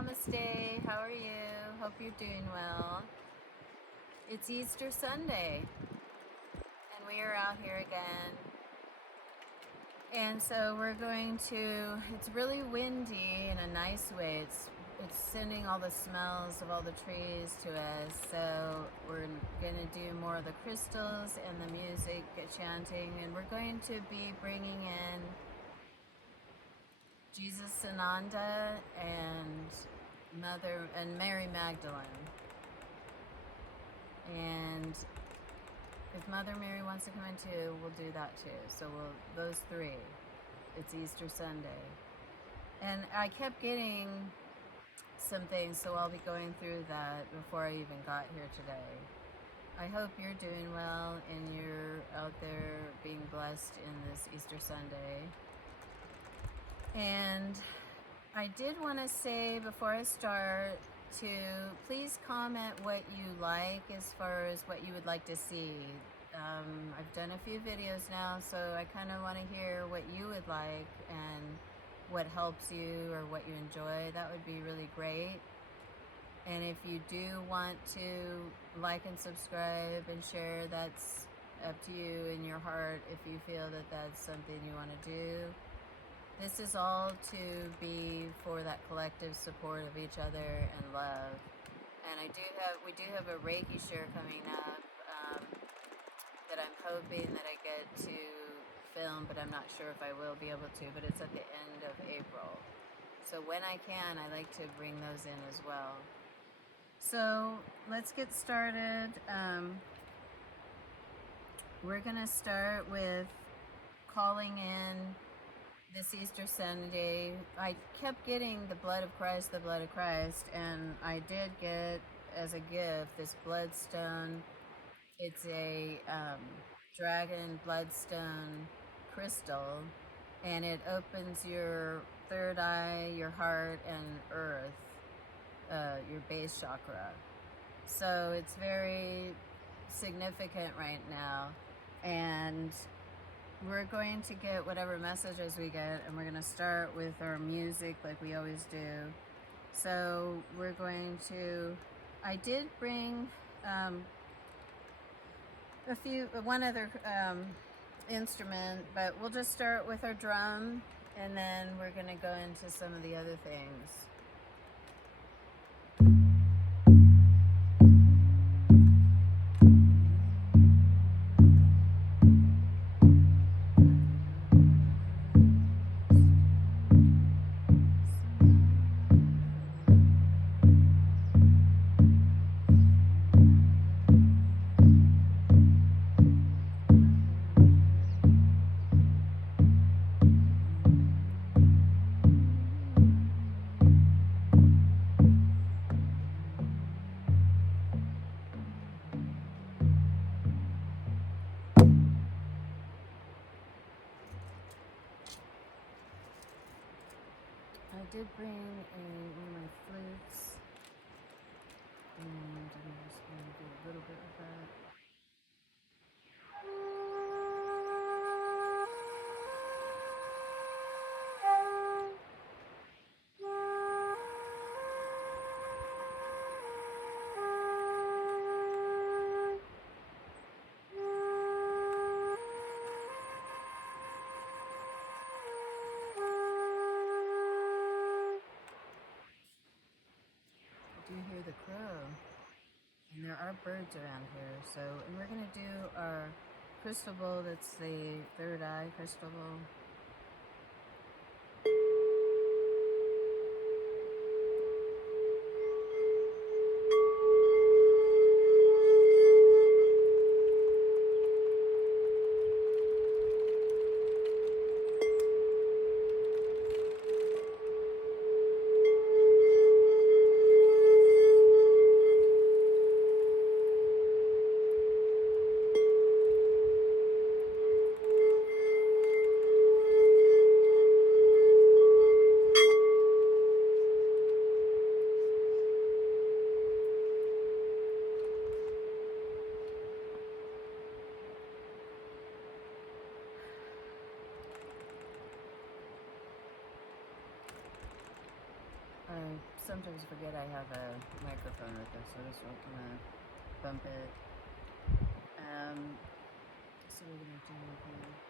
Namaste. How are you? Hope you're doing well. It's Easter Sunday, and we are out here again. And so we're going to, it's really windy in a nice way. It's sending all the smells of all the trees to us. So we're going to do more of the crystals and the music, chanting, and we're going to be bringing in Jesus Sananda and Mary Magdalene. And if Mother Mary wants to come in too, we'll do that too. So those three. It's Easter Sunday. And I kept getting some things, so I'll be going through that before I even got here today. I hope you're doing well and you're out there being blessed in this Easter Sunday. And I did want to say before I start to please comment what you like as far as what you would like to see. I've done a few videos now, so I kind of want to hear what you would like and what helps you or what you enjoy. That would be really great. And if you do want to like and subscribe and share, that's up to you in your heart if you feel that that's something you want to do. This is all to be for that collective support of each other and love. And we do have a Reiki share coming up that I'm hoping that I get to film, but I'm not sure if I will be able to, but it's at the end of April. So when I can, I like to bring those in as well. So let's get started. We're going to start with calling in this Easter Sunday. I kept getting the blood of Christ, and I did get as a gift this bloodstone. It's a dragon bloodstone crystal, and it opens your third eye, your heart, and earth, your base chakra. So it's very significant right now, and we're going to get whatever messages we get, and we're going to start with our music like we always do. So we're going to, I did bring one other instrument, but we'll just start with our drum, and then we're going to go into some of the other things. I did bring one of my flutes, and I'm just going to do a little bit of that. You hear the crow, and there are birds around here. So, and we're going to do our crystal bowl. That's the third eye crystal bowl. I sometimes forget I have a microphone with this, so I just don't want to bump it. So we're going to do here.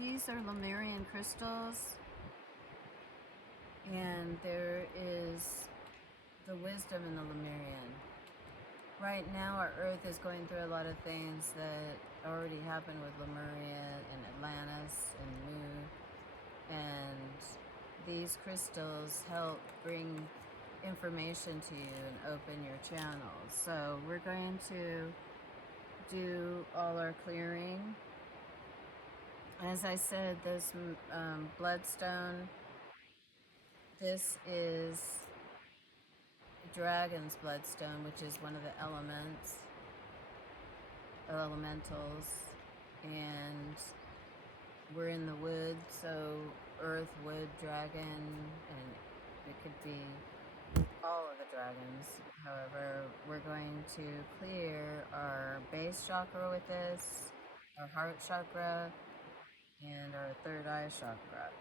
These are Lemurian crystals, and there is the wisdom in the Lemurian. Right now our Earth is going through a lot of things that already happened with Lemuria and Atlantis and Mu, and these crystals help bring information to you and open your channels. So we're going to do all our clearing. As I said, this bloodstone, this is dragon's bloodstone, which is one of the elementals, and we're in the wood, so earth, wood, dragon, and it could be all of the dragons. However, we're going to clear our base chakra with this, our heart chakra, and our third eye chakra.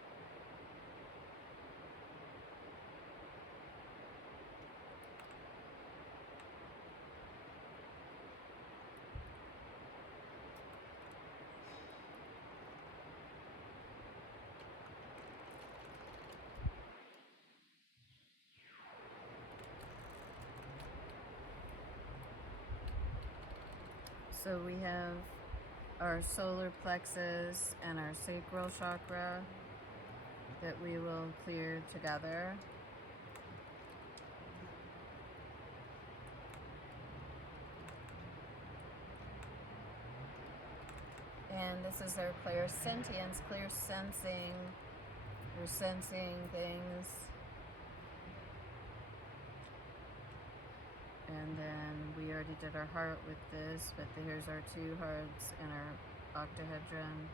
So we have our solar plexus and our sacral chakra that we will clear together. And this is our clairsentience, clear sensing. We're sensing things. And then we already did our heart with this, but here's our two hearts and our octahedron.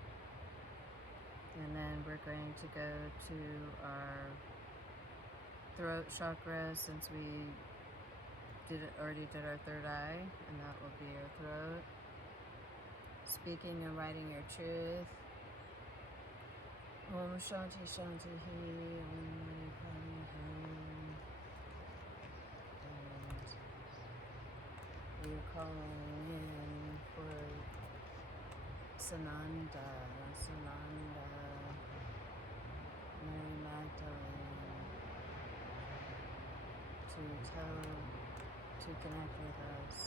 And then we're going to go to our throat chakra, since we already did our third eye, and that will be our throat. Speaking and writing your truth. Om Shanti Shanti Hi. Om Mani Padme Hum. And we're calling in for Sananda, Mary Magdalene, to connect with us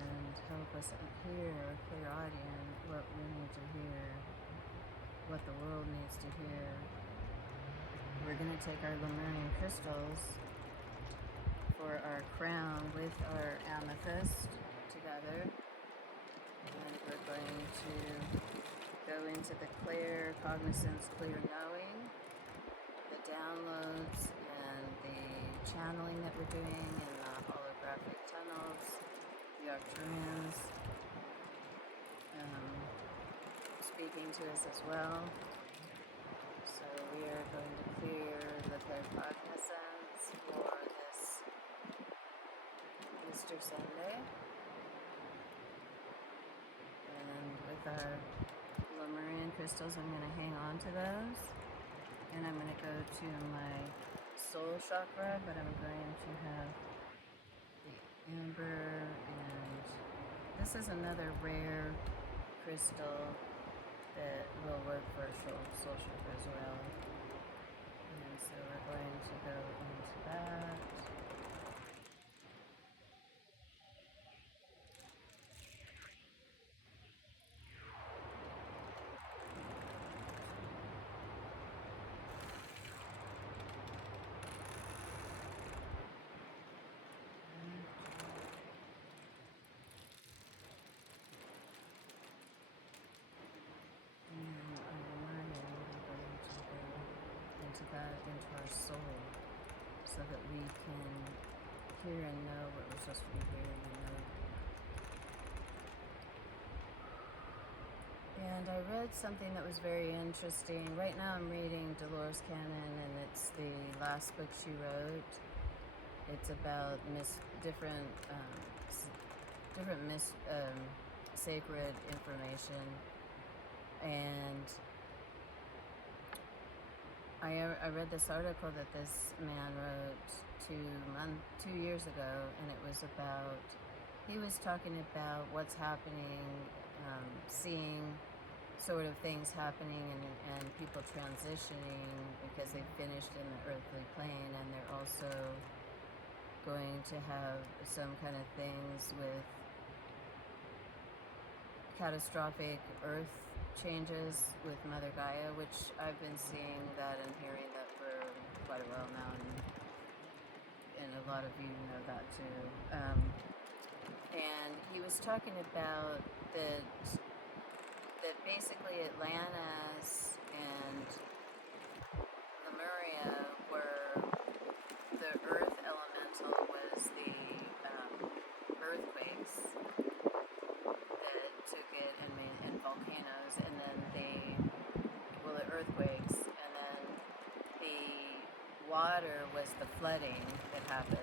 and help us hear, clairaudient, what we need to hear. what the world needs to hear. We're going to take our Lemurian crystals for our crown with our amethyst together, and we're going to go into the clear cognizance, clear knowing, the downloads and the channeling that we're doing in the holographic tunnels, the Arcturians speaking to us as well. So we are going to clear the claircognizance for this Easter Sunday. And with our Lemurian crystals, I'm going to hang on to those. And I'm going to go to my soul chakra, but I'm going to have the amber, and this is another rare crystal that will work for soul chakra as well. And so we're going to go into that. Into our soul, so that we can hear and know what we're supposed to be hearing and know. And I read something that was very interesting. Right now I'm reading Dolores Cannon, and it's the last book she wrote. It's about different sacred information, and I read this article that this man wrote 2 years ago, and it was about, he was talking about what's happening, seeing sort of things happening and people transitioning because they've finished in the earthly plane, and they're also going to have some kind of things with catastrophic earth changes with Mother Gaia, which I've been seeing that and hearing that for quite a while now, and a lot of you know that too. And he was talking about that basically Atlantis and Lemuria were, the earth elemental was the earthquakes that took it, and volcanoes, and then the earthquakes, and then the water was the flooding that happened.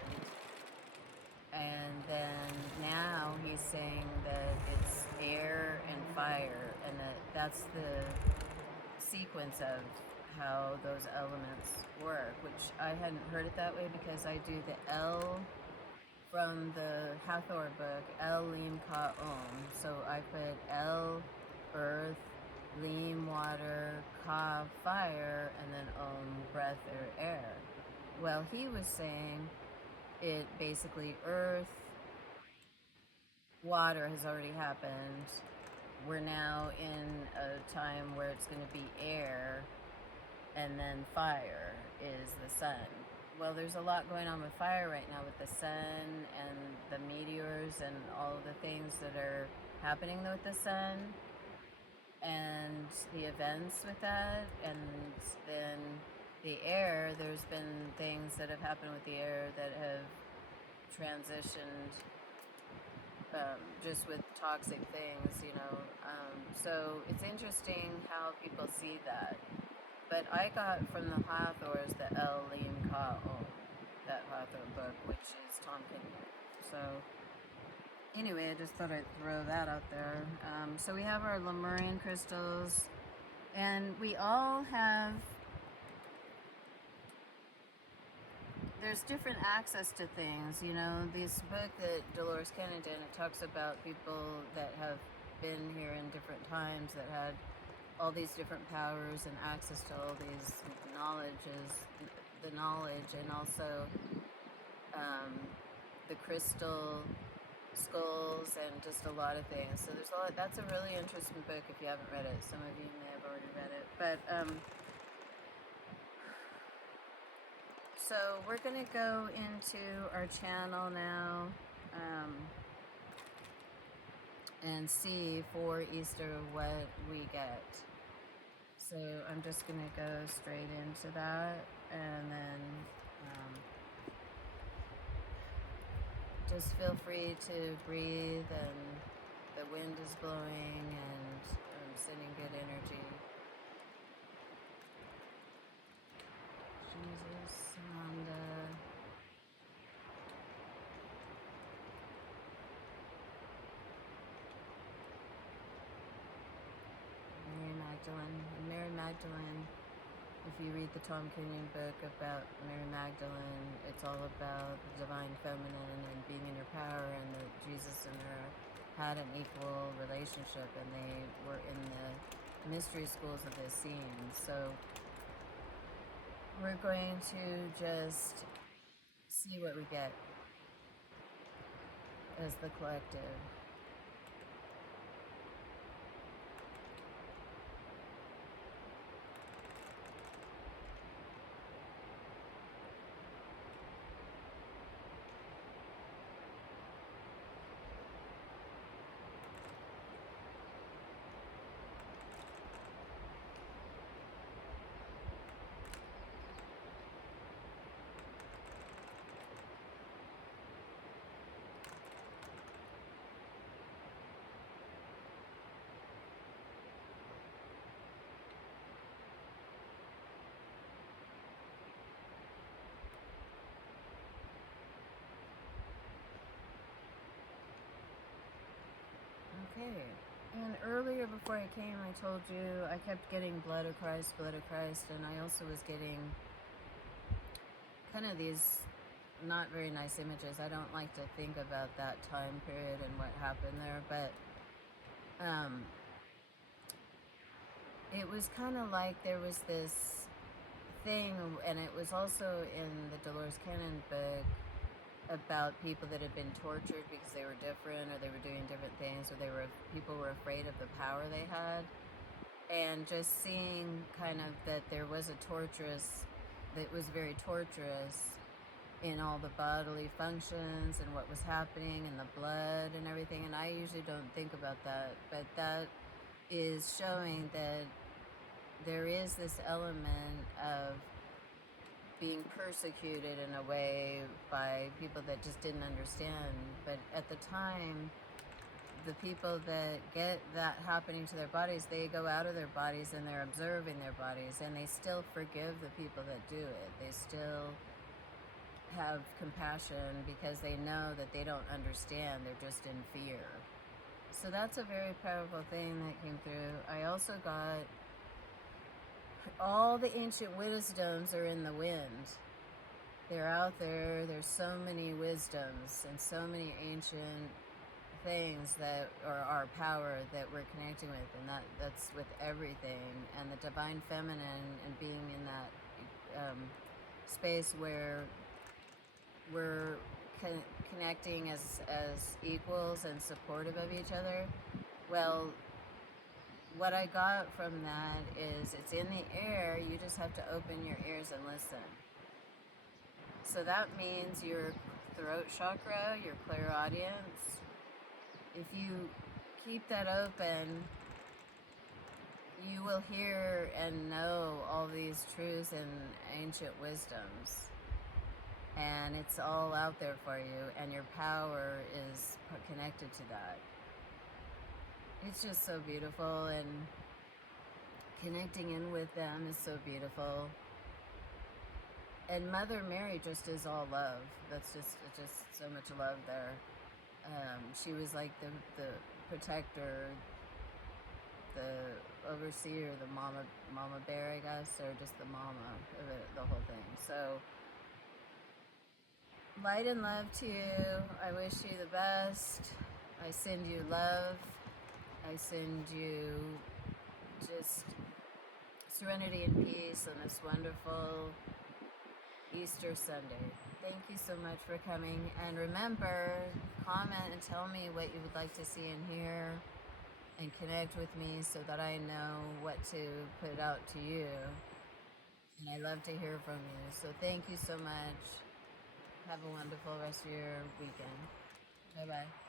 And then now he's saying that it's air and fire, and that's the sequence of how those elements work, which I hadn't heard it that way, because I do the L from the Hathor book, El Lim Ka Om. So I put El, earth, Lim, water, Ka, fire, and then Om, breath or air. Well, he was saying it basically, earth, water has already happened. We're now in a time where it's going to be air, and then fire is the sun. Well, there's a lot going on with fire right now with the sun and the meteors and all of the things that are happening with the sun and the events with that. And then the air, there's been things that have happened with the air that have transitioned just with toxic things, you know. So it's interesting how people see that. But I got from the Hathors the El Lim Ka Om, that Hathor book, which is Tom Kenyon. So anyway, I just thought I'd throw that out there. So we have our Lemurian crystals, and we all have, there's different access to things, you know. This book that Dolores Cannon did, it talks about people that have been here in different times that had all these different powers and access to all these knowledge, and also the crystal skulls and just a lot of things. So there's a lot. That's a really interesting book if you haven't read it. Some of you may have already read it, but so we're gonna go into our channel now and see for Easter what we get. So I'm just gonna go straight into that, and then just feel free to breathe, and the wind is blowing, and I'm sending good energy. Jesus, Sananda. Mary Magdalene, if you read the Tom Kenyon book about Mary Magdalene, it's all about the divine feminine and being in your power, and that Jesus and her had an equal relationship, and they were in the mystery schools of the scene. So we're going to just see what we get as the collective. Okay, and earlier before I came, I told you I kept getting blood of Christ, and I also was getting kind of these not very nice images. I don't like to think about that time period and what happened there, but it was kind of like there was this thing, and it was also in the Dolores Cannon book, about people that had been tortured because they were different, or they were doing different things, or people were afraid of the power they had, and just seeing kind of that there was a torturous, that was very torturous in all the bodily functions and what was happening and the blood and everything. And I usually don't think about that, but that is showing that there is this element of being persecuted in a way by people that just didn't understand. But at the time, the people that get that happening to their bodies, they go out of their bodies and they're observing their bodies, and they still forgive the people that do it. They still have compassion because they know that they don't understand. They're just in fear. So that's a very powerful thing that came through. I also got all the ancient wisdoms are in the wind. They're out there. There's so many wisdoms and so many ancient things that are our power that we're connecting with, and that's with everything. And the divine feminine, and being in that space where we're connecting as equals and supportive of each other. Well, what I got from that is it's in the air. You just have to open your ears and listen. So that means your throat chakra, your clairaudience, if you keep that open, you will hear and know all these truths and ancient wisdoms. And it's all out there for you, and your power is connected to that. It's just so beautiful, and connecting in with them is so beautiful. And Mother Mary just is all love. That's just so much love there. She was like the protector, the overseer, the mama bear, I guess, or just the mama of it, the whole thing. So light and love to you. I wish you the best. I send you love. I send you just serenity and peace on this wonderful Easter Sunday. Thank you so much for coming. And remember, comment and tell me what you would like to see and hear, and connect with me so that I know what to put out to you. And I love to hear from you. So thank you so much. Have a wonderful rest of your weekend. Bye-bye.